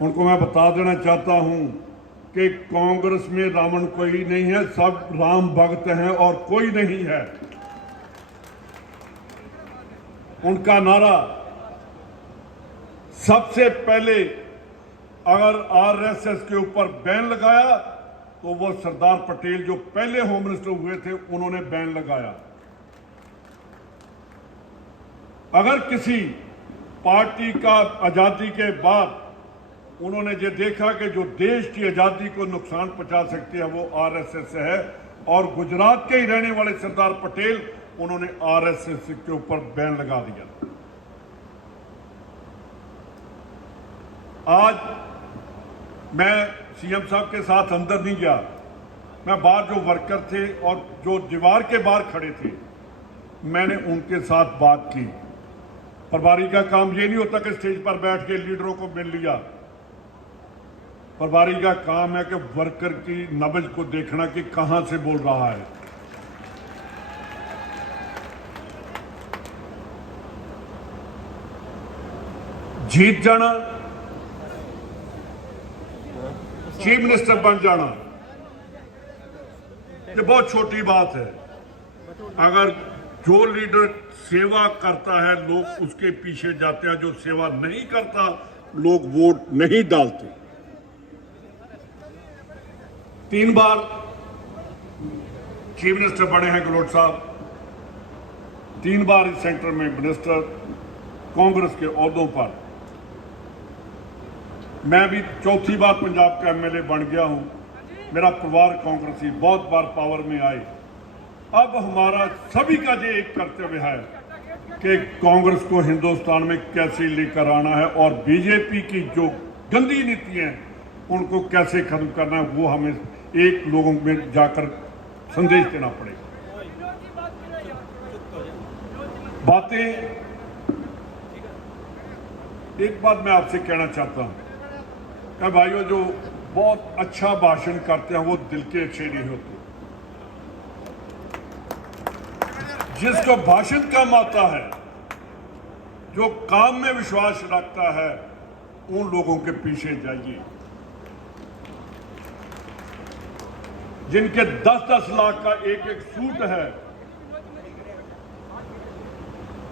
उनको मैं बता देना चाहता हूं कि कांग्रेस में रावण कोई नहीं है, सब राम भक्त हैं और कोई नहीं है। उनका नारा सबसे पहले अगर आरएसएस के ऊपर बैन लगाया तो वो सरदार पटेल जो पहले होम मिनिस्टर हुए थे उन्होंने बैन लगाया। अगर किसी पार्टी का आजादी के बाद उन्होंने ये देखा कि जो देश की आजादी को नुकसान पहुंचा सकती है वो आरएसएस से है, और गुजरात के ही रहने वाले सरदार पटेल उन्होंने आरएसएस के ऊपर बैन लगा दिया। आज मैं सीएम साहब के साथ अंदर नहीं गया, मैं बाहर जो वर्कर थे और जो दीवार के बाहर खड़े थे मैंने उनके साथ बात की। प्रभारी का काम ये नहीं होता कि स्टेज पर बैठ के लीडरों को मिल लिया। प्रभारी का काम है कि वर्कर की नब्ज को देखना कि कहां से बोल रहा है। जीत जाना, चीफ मिनिस्टर बन जाना, ये बहुत छोटी बात है। अगर जो लीडर सेवा करता है लोग उसके पीछे जाते हैं, जो सेवा नहीं करता लोग वोट नहीं डालते। 3 बार चीफ मिनिस्टर बने हैं गहलोत साहब, 3 बार इस सेंटर में मिनिस्टर कांग्रेस के ओहदों पर। मैं भी 4थी बार पंजाब का एमएलए बन गया हूं। मेरा परिवार कांग्रेसी, बहुत बार पावर में आए। अब हमारा सभी का ये एक कर्तव्य है कि कांग्रेस को हिंदुस्तान में कैसे लेकर आना है और बीजेपी की जो गंदी नीति है उनको कैसे खत्म करना है, वो हमें एक लोगों में जाकर संदेश देना पड़ेगा। बातें एक बात मैं आपसे कहना चाहता हूं, भाइयों, जो बहुत अच्छा भाषण करते हैं वो दिल के अच्छे नहीं होते। जिसको भाषण कम आता है, जो काम में विश्वास रखता है, उन लोगों के पीछे जाइए। जिनके 10-10 लाख का एक सूट है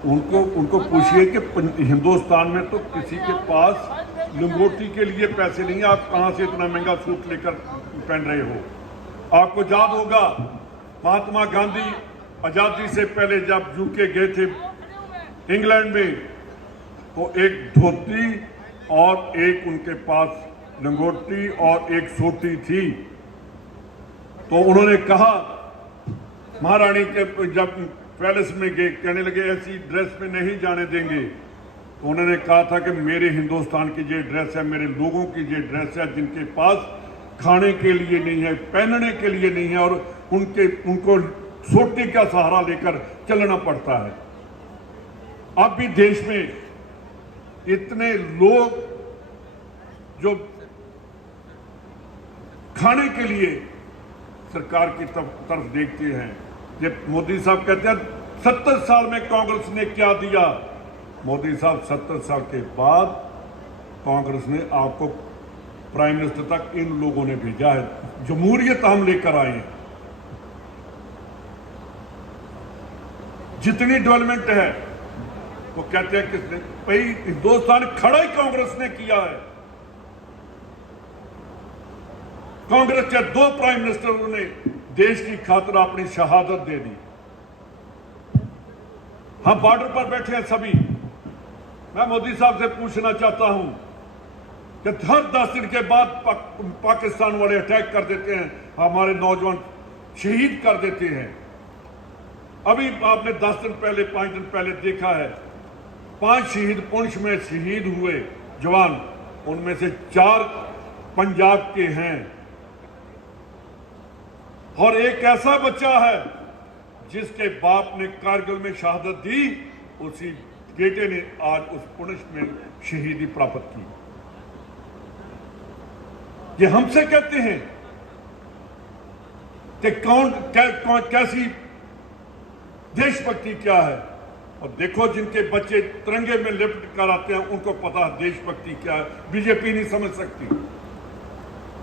उनको पूछिए कि हिंदुस्तान में तो किसी के पास लंगोटी के लिए पैसे नहीं है, आप कहां से इतना महंगा सूट लेकर पहन रहे हो। आपको याद होगा महात्मा गांधी आजादी से पहले जब यूके गए थे इंग्लैंड में, तो एक धोती और एक उनके पास लंगोटी और एक सोटी थी। तो उन्होंने कहा, महारानी के जब पैलेस में गए, कहने लगे ऐसी ड्रेस में नहीं जाने देंगे। तो उन्होंने कहा था कि मेरे हिंदुस्तान की ये ड्रेस है, मेरे लोगों की ये ड्रेस है जिनके पास खाने के लिए नहीं है, पहनने के लिए नहीं है, और उनको सोटी का सहारा लेकर चलना पड़ता है। अब भी देश में इतने लोग जो खाने के लिए सरकार की तरफ देखते हैं। ये मोदी साहब कहते हैं 70 साल में कांग्रेस ने क्या दिया। मोदी साहब 70 साल के बाद कांग्रेस ने आपको प्राइम मिनिस्टर तक इन लोगों ने भेजा है। जमहूरियत हम लेकर आए हैं। जितनी डेवलपमेंट है वो कहते हैं किसने, भाई हिंदुस्तान खड़ा ही कांग्रेस ने किया है। कांग्रेस के 2 प्राइम मिनिस्टरों ने देश की खातिर अपनी शहादत दे दी। हम बॉर्डर पर बैठे हैं सभी। मैं मोदी साहब से पूछना चाहता हूं कि हर 10 दिन के बाद पाकिस्तान वाले अटैक कर देते हैं, हमारे नौजवान शहीद कर देते हैं। अभी आपने 10 दिन पहले 5 दिन पहले देखा है 5 शहीद पुंछ में शहीद हुए जवान, उनमें से 4 पंजाब के हैं और एक ऐसा बच्चा है जिसके बाप ने कारगिल में शहादत दी, उसी बेटे ने आज उस पुंछ में शहीदी प्राप्त की। ये हमसे कहते हैं कि कैसी देशभक्ति क्या है। और देखो जिनके बच्चे तिरंगे में लिपट कर आते हैं उनको पता है देशभक्ति क्या है। बीजेपी नहीं समझ सकती।